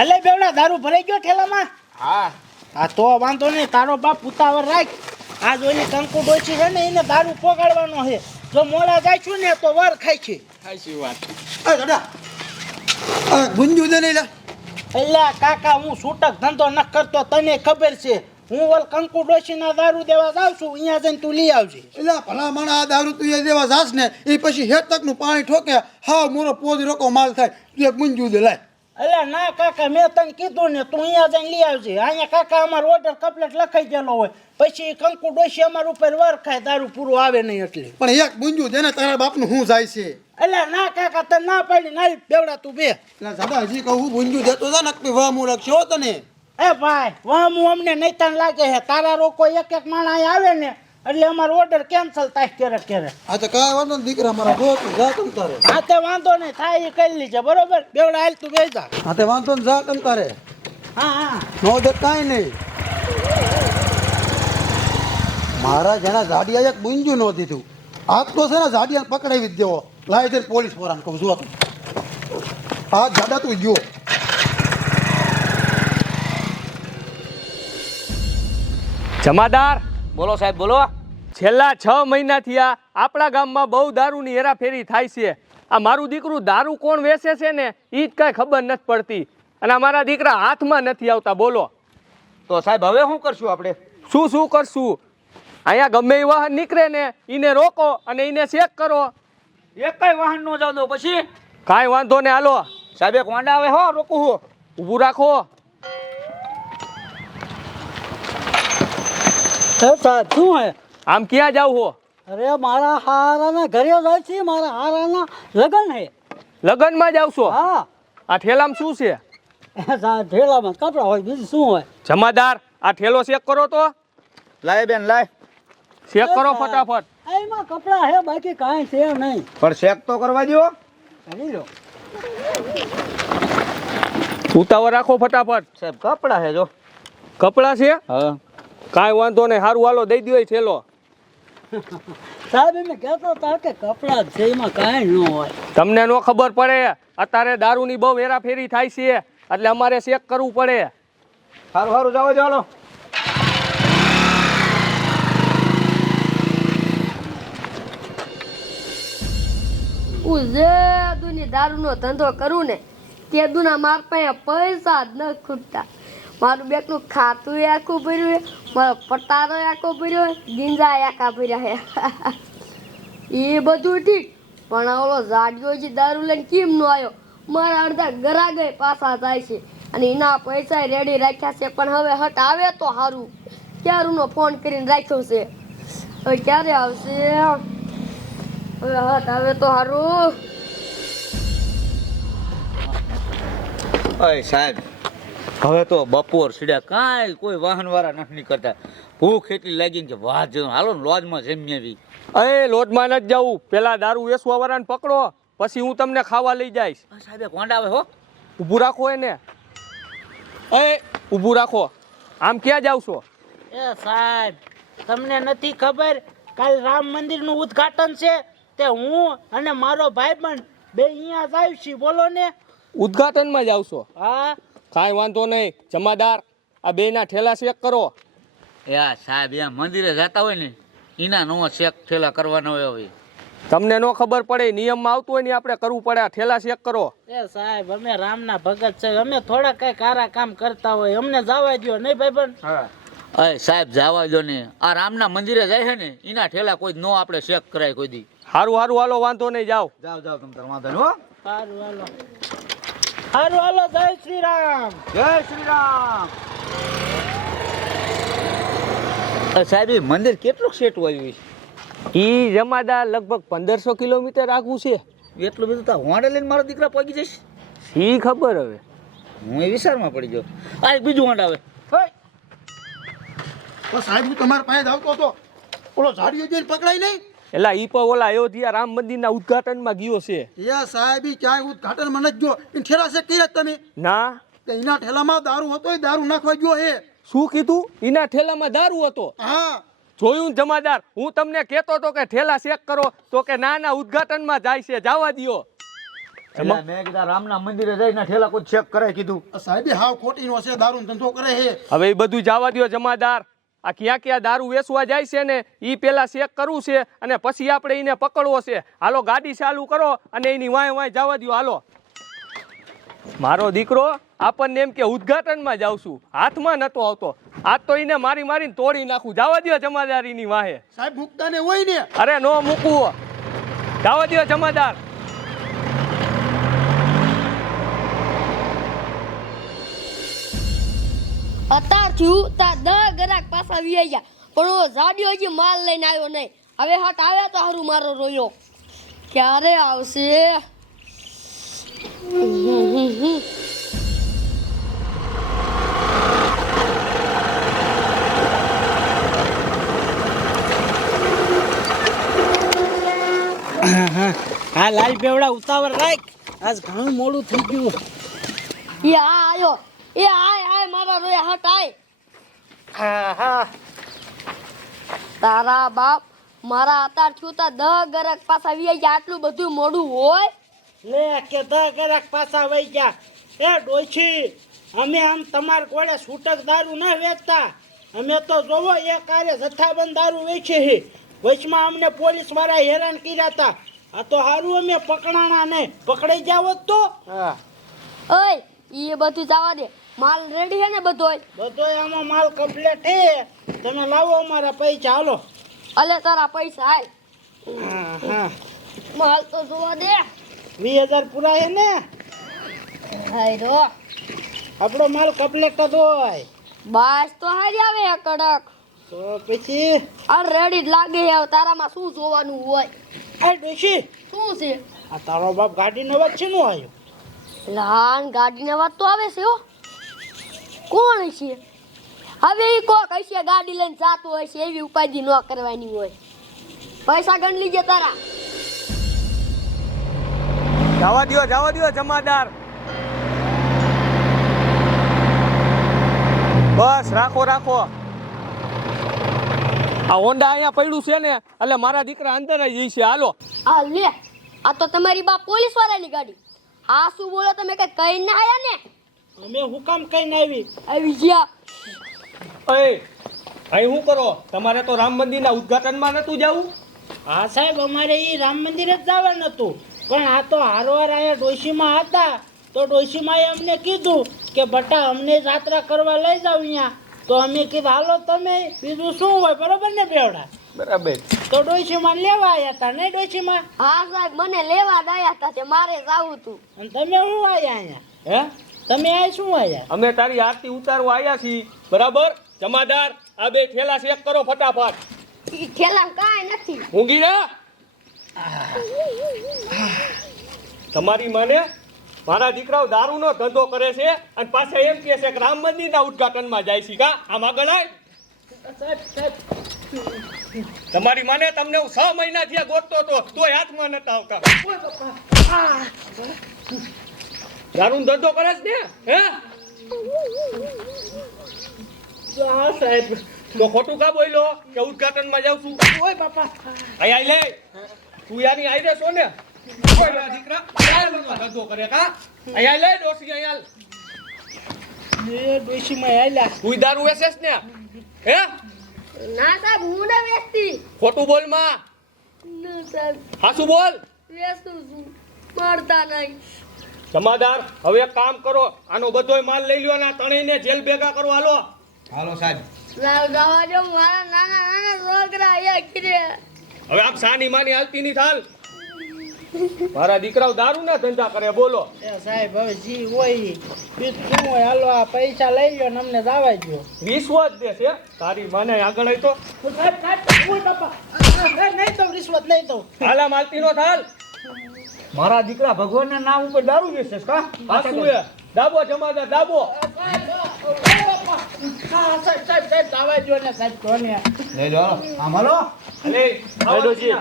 એટલે બેવડા દારૂ ભરાઈ ગયો ઠેલામાં? હા હા તો વાંધો નહીં, તારો બાપ ઉતાવળ રાખ. આ જોઈને કંકુ ડોશી છે ને એને દારૂ પોગાડવાનો છે. જો મોડા જાય છું ને તો વર ખાય છે. સાચી વાત. એ દાદા ગુંજુ દે નહીં લે. એટલે કાકા હું છૂટક ધંધો ન કરતો, તને ખબર છે. હું ઓલ કંકુ ડોશીના દારૂ દેવા જાઉં છું, અહીંયા જઈને તું લઈ આવજે. એટલે ભલા માણા આ દારૂ તું એ દેવા જાસ ને એ પછી હેતકનું પાણી ઠોકે હા મોરો પોદ રોકો માલ થાય તું એક ગુંજુ દે લાય. એટલે ના કાકા, મેં તને કીધું ને તું અહીંયા જઈને લઈ આવજે. અહીંયા કાકા અમારો ઓર્ડર કમ્પ્લીટ લખાઈ ગયેલો હોય, પછી કંકુ ડોશી અમારા ઉપર વર ખાય, દારૂ પૂરું આવે નહીં એટલે. પણ એક ગુંજુ દે ને તારા બાપનું શું જાય છે. એટલે ના કાકા, તને ના પાડી ના બેવડા તું બે. એટલે દાદા હજી કહું ગુંજુ દેતો જા નકરી વામું લખશો તને. એ ભાઈ વામું અમને નૈતાન લાગે છે. તારા રોકો એક એક માણા અહીં આવે ને એટલે અમારો ઓર્ડર કેન્સલ થાય ક્યારેક ક્યારેક. હા તો કાંઈ વાંધો નહીં દીકરા મારા જો તું જા તમ તારે. હા તે વાંધો નહીં, થાય એ કરી લીજે બરોબર. બેવડા હાલ તું બેસી જા. હા તે વાંધો ને જા તમ તારે. હા હા નો દે કાંઈ નહીં. મારા જેના ઝાડિયા એક ગુંજુ નો દીધું આજ તો છે ને ઝાડિયાને પકડાવી જ દેવો. લાવી દે પોલીસ પોરાને કહું જો તું આ ઝાડા તું જો. જમાદાર, બોલો સાહેબ બોલો. છેલ્લા 6 મહિનાથી આપણા ગામમાં બહુ દારૂની હેરાફેરી થાય છે. આ મારું દીકરું દારૂ કોણ વેચે છે ને એ જ કાંઈ ખબર નથી પડતી, અને અમારા દીકરા હાથમાં નથી આવતા. બોલો તો સાહેબ હવે શું કરશું આપણે? શું કરશું? અહીંયા ગમે એ વાહન નીકળે ને એને રોકો અને એને ચેક કરો. એક કઈ વાહન નો જાવ દો પછી. કાંઈ વાંધો ને, હાલો. સાહેબ એક વાંડા આવે હો, રોકું હો. ઊભું રાખો. સાહેબ શું હે? આમ ક્યાં જાવ હો? અરે મારા હારાના ઘરે જાય છે, મારા હારાના લગન હે. લગ્નમાં જાવ છો? હા આ ઠેલામાં શું છે? સાહેબ ઠેલામાં કપડા હોય, બીજું શું હોય? જમાદાર, આ ઠેલો ચેક કરો તો. લાય બેન લાય. ચેક કરો ફટાફટ. એમાં કપડા હે, બાકી કાંઈ છે નહીં. પણ ચેક તો કરવા દો. કરી લો. ઉતાવળ રાખો ફટાફટ. સાહેબ કપડા હે જો. કપડાં છે? હા કાંઈ વાંધો નહીં, સારું હાલો દઈ દો એ ઠેલો. સાહેબ એમને કહેતો હતા કે કપડા જ છે, એમાં કાંઈ ન હોય. તમને નો ખબર પડે, અત્યારે દારૂની બહુ હેરાફેરી થાય છે એટલે અમારે ચેક કરવું પડે. સારું સારું જાઓ ચાલો. હું જે દુની દારૂનો ધંધો કરું ને તે દુના માર પાસે પૈસા જ ન ખૂટતા. મારું બેકનું ખાતું આખું ભર્યું છે, મારો પટારો આખો ભર્યો, ગીંજા આખા ભર્યા છે. એ બધું ઠીક, પણ ઓલો જાડિયો જે દારૂ લઈને કેમ નો આવ્યો? મારા અડધા ગરાગે પાછા જાય છે અને એના પૈસા રેડી રાખ્યા છે, પણ હવે હટ આવે તો સારું. ક્યારનો ફોન કરીને રાખ્યો છે, હવે ક્યારે આવશે? હવે હટ આવે તો સારું. અય સાહેબ હવે તો બપોર સીડ્યા, કાંઈ કોઈ વાહન વાળા નથી નીકળતા. ભૂખ એટલી લાગી કે વાહ જો હાલો ને લોજમાં જમી. એ લોજમાં નથી જવું, પેલા દારૂ વેચવા વાળાને પકડો, પછી હું તમને ખાવા લઈ જઈશ. સાહેબ એક વાંડા આવે હો. ઊભું રાખો એને. એ ઊભું રાખો. આમ ક્યાં જાવ છો? એ સાહેબ તમને નથી ખબર, કાલ રામ મંદિરનું ઉદ્ઘાટન છે, તે હું અને મારો ભાઈબંધ બે અહીંયા જાય છે. બોલો ને. ઉદ્ઘાટનમાં જાવ છો? હા કાંઈ વાંધો નહીં. જમાદાર, આ બેના ઠેલા ચેક કરો. યા સાહેબ યા મંદિરે જતા હોય ને એના નો ચેક ઠેલા કરવાનો હોય. હવે તમને નો ખબર પડે, નિયમમાં આવતું હોય ને આપણે કરવું પડે. આ ઠેલા ચેક કરો. એ સાહેબ અમે રામના ભગત છે, અમે થોડા કઈ કારા કામ કરતા હોય, અમને જવા દો નહીં ભાઈબંધ. હા અય સાહેબ જવા દો ને, આ રામના મંદિરે જાય છે ને એના ઠેલા કોઈ નો આપણે ચેક કરાય કોઈ દી. હારું હાલો, વાંધો નહીં, જાઓ. જાઓ તમ તાર વાંધો નહીં હો. સારું હાલો, સારું હાલો. જય શ્રી રામ. જય શ્રી રામ. સાહેબ એ મંદિર કેટલું સેટ આવ્યું છે? ઈ જમાદાર લગભગ 1500 કિલોમીટર આગું છે. એટલું બધું તો હોંડે લઈને મારો દીકરા પગી જઈશ. ઈ ખબર હવે. હું એ વિચારમાં પડી ગયો. આ એક બીજું હોંડ આવે. તો સાહેબ હું તમારા પાસે જ આવતો હતો, ઓલો ઝાડિયો જઈને પકડાય નહીં. એટલે ઈ પણ ઓલા અયોધ્યા રામ મંદિરના ઉદ્ઘાટનમાં ગયો છે. એ સાહેબ ઈ ક્યાંય ઉદ્ઘાટનમાં નથી ગયો, એને ઠેલા છે કર્યા તમે. ના, તે એના ઠેલામાં દારૂ હતો, એ દારૂ નાખવા ગયો હે. શું કીધું? એના ઠેલામાં દારૂ હતો? હા જોયું ને જમાદાર, હું તમને કહેતો હતો કે ઠેલા ચેક કરો તો કે ના ઉદ્ઘાટનમાં જાય છે, જવા દ્યો. એટલે મેં કીધા રામના મંદિરે જઈને ઠેલા કોઈ ચેક કરાય કીધું. સાહેબ હાવ ખોટી નો છે, દારૂ ધંધો કરે છે. હવે એ બધું જવા દ્યો જમાદાર. આ ક્યાં ક્યાં દારૂ વેચવા જાય છે ને એ પેલા ચેક કરવું છે અને પછી આપણે એને પકડવો છે. હાલો ગાડી ચાલુ કરો અને એની વાય વાય જવા દ્યો. હાલો. મારો દીકરો આપણને એમ કે ઉદ્ઘાટનમાં જાઉં છું, હાથમાં નતો આવતો. આજ તો એને મારી મારીને તોડી નાખું. જવા દ્યો જમાદારીની વાહે. સાહેબ મુકતા ને હોય ને. અરે નો મૂકવું. જવા દ્યો જમાદાર. અત્યાર થયું તાર 10 ગરાક પાછા વી ગયા, પણ ઓ જાડિયો હજી માલ લઈને આવ્યો નહીં. હવે હટ આવે તો હારું મારો રોયો ક્યારે આવશે. હા લાલ બેવડા ઉતાવળ રાખ, આજ ઘણું મોડું થઈ ગયું. એ આ આયો, એ આય મારા રોયા હટ આય. હા હા તારા બાપ મારા અત્યાર થયું તાર 10 ગરાક પાછા વી ગયા, આટલું બધું મોડું હોય? લે કે 10 ગરાક પાછા વઈ ગયા. એ ડોશી, અમે આમ તમાર કોડે છૂટક દારૂ ના વેચતા. અમે તો જોવો એ કારે જથ્થાબંધ દારૂ વેચે છે. વચમાં અમને પોલીસ વાળા હેરાન કર્યા હતા. આ તો હારું અમે પકડાણા નહીં, પકડાઈ જાવ તો. હા ઓય એ બધું જવા દે, માલ રેડી છે ને બધોય? બધોય આમાં માલ કમ્પ્લીટ છે. તમે લાવો અમારા પૈસા. હાલો. અલે તારા પૈસા હાલ. હા હા માલ તો જોવા દે. 20,000 પૂરા હે ને? હાય રો આપણો માલ કમ્પ્લીટ જ હોય. બસ તો હારી આવે કડક. તો પછી આ રેડી જ લાગે છે. તારામાં શું જોવાનું હોય? આ ડોશી, શું છે? આ તારો બાપ ગાડીનો અવાજ છે નો આવ્યો? લાન ગાડીને વાત તો આવે છે હો. કોણ છે? હવે ઈ કોક હશે ગાડી લઈને જાતો હશે, એવી ઉપાધિ ન કરવાની હોય. પૈસા ગણ લીજે તારા. જવા દ્યો જમાદાર. બસ રાખો. આ હોન્ડા અહીંયા પડ્યું છે ને એટલે મારા દીકરા અંદર જ જઈ છે. હાલો. આ લે, આ તો તમારી બા પોલીસ વાળાની ગાડી. આ શું બોલો તમે? કઈ કઈ ના આયા ને? અમે હુકામ કઈને આવી ગયા. અહીં શું કરો? તમારે તો રામ મંદિરના ઉદ્ઘાટનમાં નતું જવું? હા સાહેબ, અમારે ઈ રામ મંદિર જ જવાનું હતું, પણ આ તો હારવાર આયા ડોશીમાં હતા. તો ડોશીમાએ અમને કીધું કે બટા અમને જાત્રા કરવા લઈ જાવ અહીંયા. તો અમે કીધું હાલો તમે, બીજું શું હોય. બરોબર ને બેવડા? બરાબર. તો ડોશીમાં લેવા આવ્યા હતા નહીં ડોશીમાં? હા સાહેબ, મને લેવા જ આયા હતા, તે મારે જાવું હતું. અને તમે શું આયા અહીંયા? હે? તમે આ શું આયા? અમે તારી આરતી ઉતારવા આવ્યા છીએ. બરાબર. જમાદાર, આ બે થેલા ચેક કરો ફટાફટ. ઈ ઠેલા કાંઈ નથી. ઊંઘી રે. તમારી માને મારા દીકરાઓ દારૂનો ધંધો કરે છે અને પાછા એમ કહે છે કે રામ મંદિરના ઉદ્ઘાટનમાં જાય છે. કા આમ આગળ આય. તમારી માને તમને હું 6 મહિના થયા ગોતતો હતો, તોય હાથમાં નતા આવતા. દારૂનો ધંધો કરે છે ને? હે? હા સાહેબ. તો ખોટું કા બોલ્યો કે ઉદ્ઘાટનમાં જાઉં છું? ઓય બાપા. અહીં લે. તું યાની આઈ રે છો ને? ઓય દીકરા દારૂનો ધંધો કરે. કા અહીં લે ડોસી. અહીં એ ડોશીમાં આલ્યા. તું દારૂ વેચેસ ને? હે? ના સાહેબ, હું ના વેચતી. ખોટું બોલ માં. ના સાહેબ, હાસુ બોલ. વેચું છું, મારતા નહીં. જમાદાર, હવે એક કામ કરો, આનો બધોય માલ લઈ લ્યો ને ત્રણેયને જેલ ભેગા કરો. હાલો. હાલો સાહેબ. જવા દો, મારા નાના છોકરા અહીંયા કીધે. હવે આપ સાની માની હાલતી નહીં થાલ. મારા દીકરાઓ દારૂના ધંધા કરે. બોલો. એ સાહેબ હવે જી હોય બીજું શું હોય. હાલો આ પૈસા લઈ લ્યો ને અમને દાવા દો. રિશ્વત દે છે તારી માને. આગળ આવી તો સાહેબ સાહેબ, ઓય બાપા. નહીં તો રિશ્વત નહીં તો. હાલા માલતી નો થાલ. મારા દીકરા ભગવાનના નામ ઉપર દારૂ વેચે છે. કા હાસુ એ દાબો જમાદાર દાબો. હા સાહેબ સાહેબ સાહેબ દાવા દો ને સાહેબ. કોને લઈ લો. આમ હાલો. અલે ડોશી.